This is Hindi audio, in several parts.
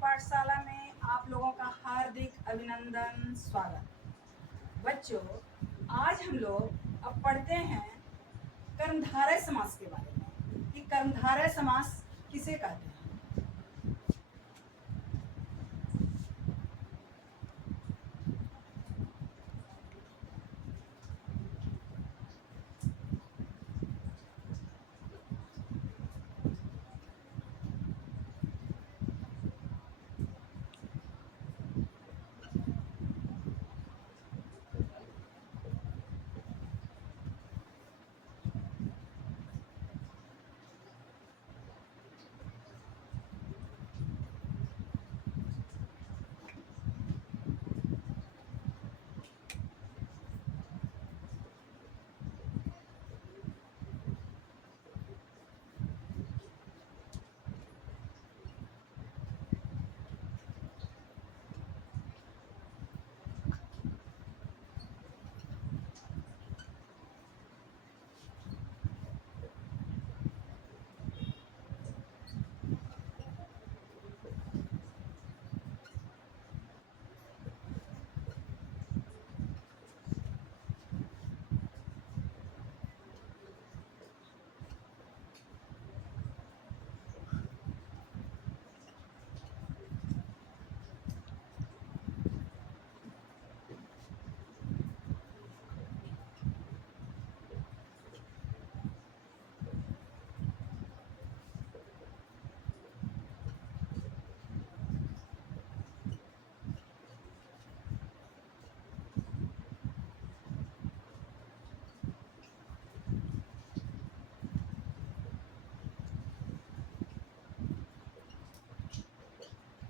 पाठशाला में आप लोगों का हार्दिक अभिनंदन स्वागत। बच्चों, आज हम लोग अब पढ़ते हैं कर्मधारय समास के बारे में कि कर्मधारय समास किसे कहते हैं।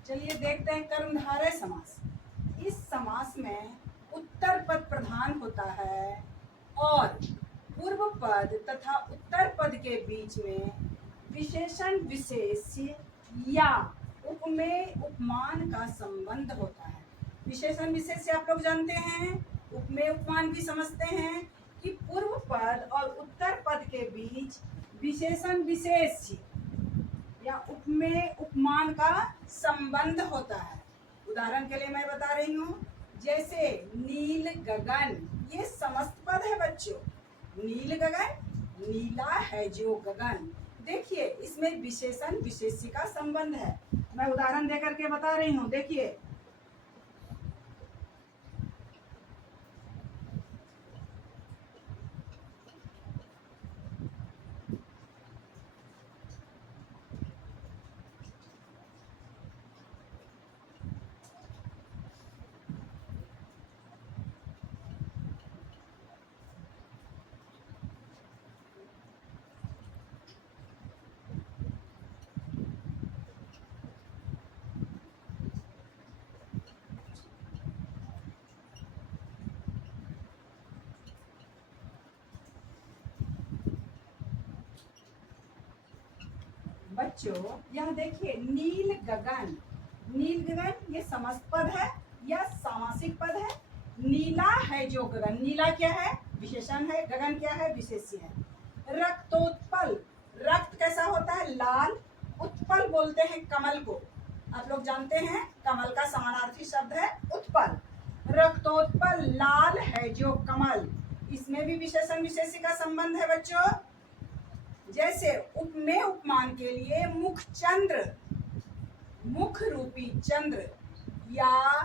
चलिए देखते हैं कर्मधारय समास। इस समास में उत्तर पद प्रधान होता है और पूर्व पद तथा उत्तर पद के बीच में विशेषण विशेष्य या उपमेय उपमान का संबंध होता है। विशेषण विशेष्य आप लोग जानते हैं, उपमेय उपमान भी समझते हैं कि पूर्व पद और उत्तर पद के बीच विशेषण विशेष्य या उपमेय उपमान का संबंध होता है। उदाहरण के लिए मैं बता रही हूँ, जैसे नील गगन, ये समस्त पद है बच्चों। नील गगन, नीला है जो गगन, देखिए इसमें विशेषण विशेष्य का संबंध है। मैं उदाहरण देकर के बता रही हूँ, देखिए बच्चों, यह देखिए नील गगन, नील गगन ये समस्त पद है या सामासिक पद है। नीला है जो गगन, नीला क्या है? विशेषण है। गगन क्या है? विशेष्य है। रक्तोत्पल, रक्त कैसा होता है? लाल। उत्पल बोलते हैं कमल को, आप लोग जानते हैं कमल का समानार्थी शब्द है उत्पल। रक्तोत्पल, लाल है जो कमल, इसमें भी विशेषण विशेष्य का संबंध है बच्चों। जैसे उपमेय उपमान के लिए मुख चंद्र, मुख रूपी चंद्र या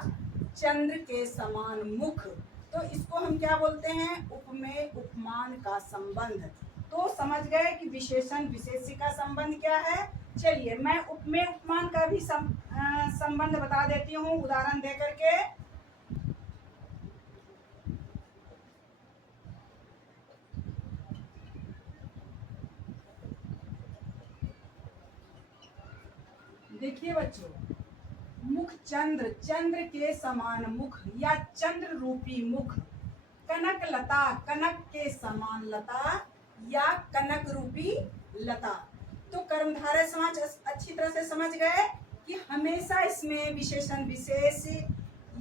चंद्र के समान मुख, तो इसको हम क्या बोलते हैं? उपमेय उपमान का संबंध। तो समझ गए कि विशेषण विशेष्य का संबंध क्या है। चलिए मैं उपमेय उपमान का भी संबंध बता देती हूँ उदाहरण देकर के। देखिए बच्चों, मुख चंद्र, चंद्र के समान मुख या चंद्र रूपी मुख। कनक लता, कनक के समान लता या कनक रूपी लता। तो कर्मधारय समास अच्छी तरह से समझ गए कि हमेशा इसमें विशेषण विशेष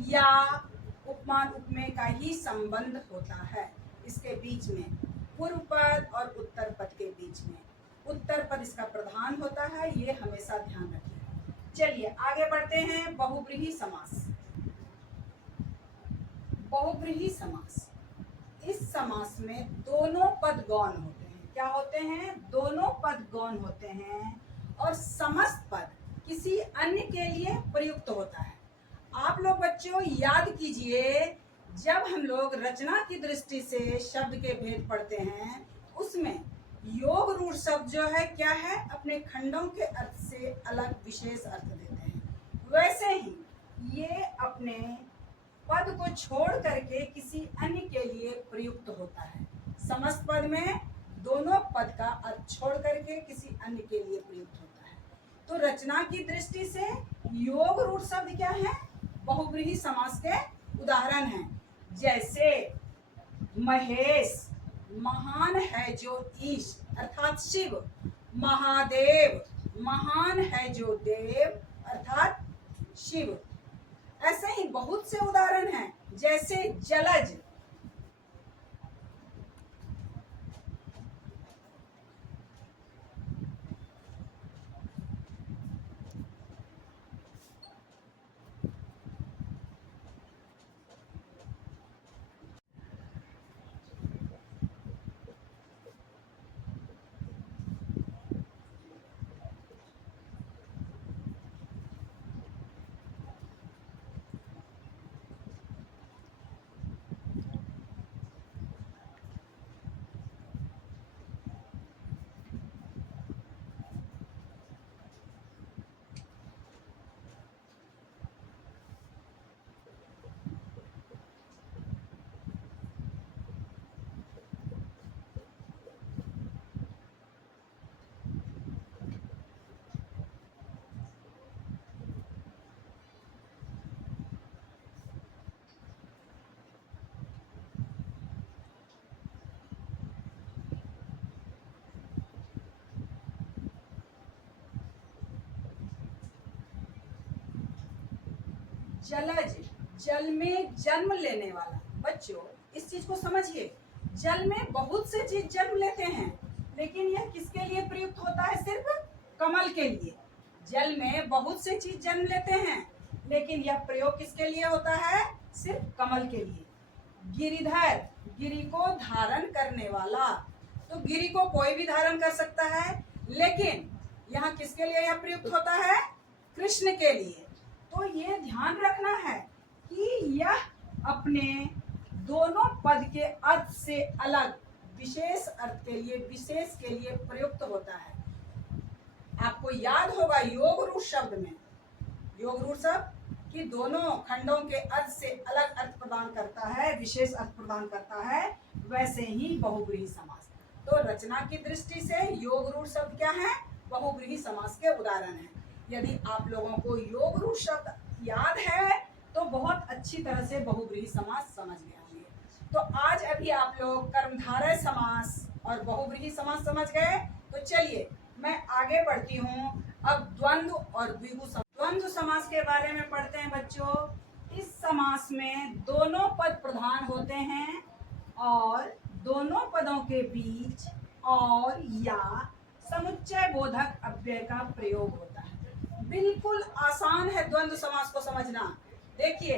या उपमान उपमेय का ही संबंध होता है। इसके बीच में पूर्व पद और उत्तर पद के बीच में उत्तर पद इसका प्रधान होता है, ये हमेशा ध्यान रखिए। चलिए आगे बढ़ते हैं। बहुव्रीहि समास। बहुव्रीहि समास, इस समास में दोनों पद गौण होते हैं। क्या होते हैं? दोनों पद गौण होते हैं और समस्त पद किसी अन्य के लिए प्रयुक्त होता है। आप लोग बच्चों याद कीजिए, जब हम लोग रचना की दृष्टि से शब्द के भेद पढ़ते हैं, उसमें योग रूढ़ शब्द जो है क्या है, अपने खंडों के अर्थ से अलग विशेष अर्थ देते हैं। वैसे ही ये अपने पद को छोड़ करके किसी अन्य के लिए प्रयुक्त होता है। समस्त पद में दोनों पद का अर्थ छोड़ करके किसी अन्य के लिए प्रयुक्त होता है। तो रचना की दृष्टि से योग रूढ़ शब्द क्या है? बहुव्रीहि समास के उदाहरण हैं। जैसे महेश, महान है जो ईश अर्थात शिव। महादेव, महान है जो देव अर्थात शिव। ऐसे ही बहुत से उदाहरण हैं। जैसे जलज, जलज, जल में जन्म लेने वाला। बच्चों इस चीज को समझिए, जल में बहुत से चीज जन्म लेते हैं, लेकिन यह किसके लिए प्रयुक्त होता है? सिर्फ कमल के लिए। जल में बहुत से चीज जन्म लेते हैं, लेकिन यह प्रयोग किसके लिए होता है? सिर्फ कमल के लिए। गिरिधर, गिरि को धारण करने वाला। तो गिरि को कोई भी धारण कर सकता है, लेकिन यहाँ किसके लिए यह प्रयुक्त होता है? कृष्ण के लिए। तो ये ध्यान रखना है कि यह अपने दोनों पद के अर्थ से अलग विशेष अर्थ के लिए, विशेष के लिए प्रयुक्त होता है। आपको याद होगा योग रूढ़ शब्द में, योग रूढ़ शब्द कि दोनों खंडों के अर्थ से अलग अर्थ प्रदान करता है, विशेष अर्थ प्रदान करता है। वैसे ही बहुव्रीहि समास। तो रचना की दृष्टि से योग रूढ़ शब्द क्या है? बहुव्रीहि समास के उदाहरण हैं। यदि आप लोगों को योग रूढ़ शब्द याद है तो बहुत अच्छी तरह से बहुव्रीहि समास समझ गए होंगे। तो आज अभी आप लोग कर्मधारय समास और बहुव्रीहि समास समझ गए। तो चलिए मैं आगे बढ़ती हूँ। अब द्वंद्व और द्विगु समास, द्वंद्व समास के बारे में पढ़ते हैं बच्चों। इस समास में दोनों पद प्रधान होते हैं और दोनों पदों के बीच और या समुच्चय बोधक अव्यय का प्रयोग होता है। बिल्कुल आसान है द्वंद्व समास को समझना। देखिए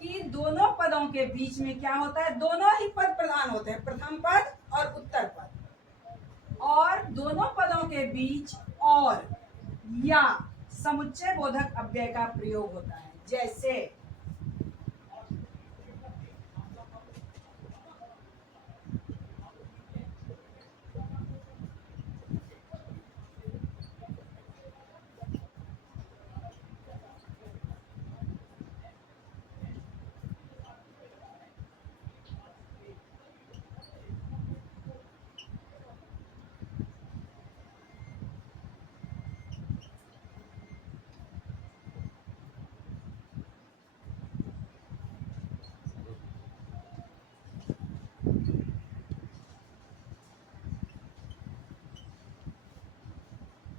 कि दोनों पदों के बीच में क्या होता है? दोनों ही पद प्रधान होते हैं, प्रथम पद और उत्तर पद। और दोनों पदों के बीच और या समुच्चय बोधक अव्यय का प्रयोग होता है। जैसे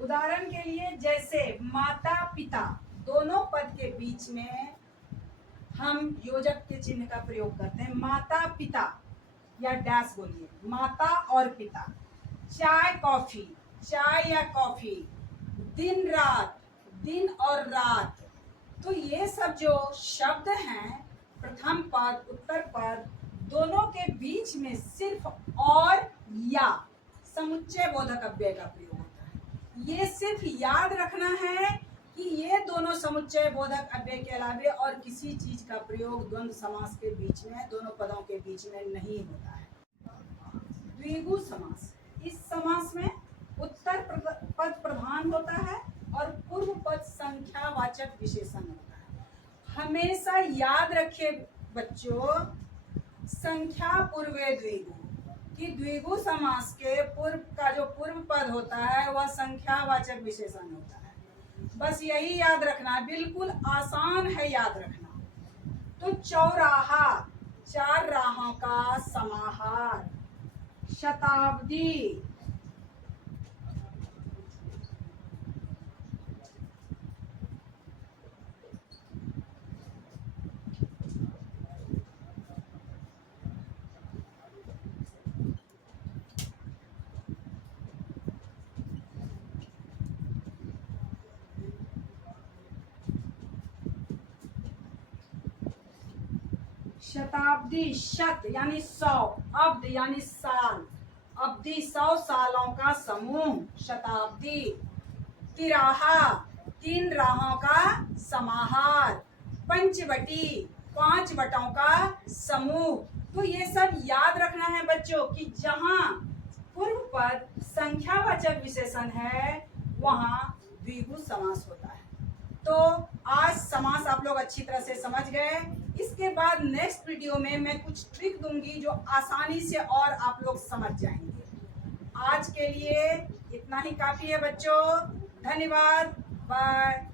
उदाहरण के लिए जैसे माता पिता, दोनों पद के बीच में हम योजक के चिन्ह का प्रयोग करते हैं। माता पिता या डैश बोलिए, माता और पिता। चाय कॉफी, चाय या कॉफी। दिन रात, दिन और रात। तो ये सब जो शब्द हैं, प्रथम पद उत्तर पद दोनों के बीच में सिर्फ और या समुच्चय बोधक अव्यय का प्रयोग होता है। ये सिर्फ याद रखना है कि ये दोनों समुच्चय बोधक अव्यय के अलावे और किसी चीज का प्रयोग द्वंद्व समास के बीच में, दोनों पदों के बीच में नहीं होता है। द्विगु समास, इस समास में उत्तर पद प्रधान होता है और पूर्व पद संख्यावाचक विशेषण होता है। हमेशा याद रखिए बच्चों, संख्या पूर्वे द्विगु कि द्विगु समास के पूर्व का जो पूर्व पद होता है वह संख्यावाचक विशेषण होता है। बस यही याद रखना है, बिल्कुल आसान है याद रखना। तो चौराहा, चार राहों का समाहार। शताब्दी, शताब्दी, शत यानी 100, अब्द यानी साल, अब्दी 100 सालों का समूह, शताब्दी। तिराहा, 3 राहों का समाहार। पंचवटी, 5 वटों का समूह। तो ये सब याद रखना है बच्चों कि जहाँ पूर्व पद संख्यावाचक विशेषण है वहाँ द्विगु समास होता है। तो आज समास आप लोग अच्छी तरह से समझ गए। इसके बाद नेक्स्ट वीडियो में मैं कुछ ट्रिक दूंगी जो आसानी से और आप लोग समझ जाएंगे। आज के लिए इतना ही काफी है बच्चों। धन्यवाद, बाय।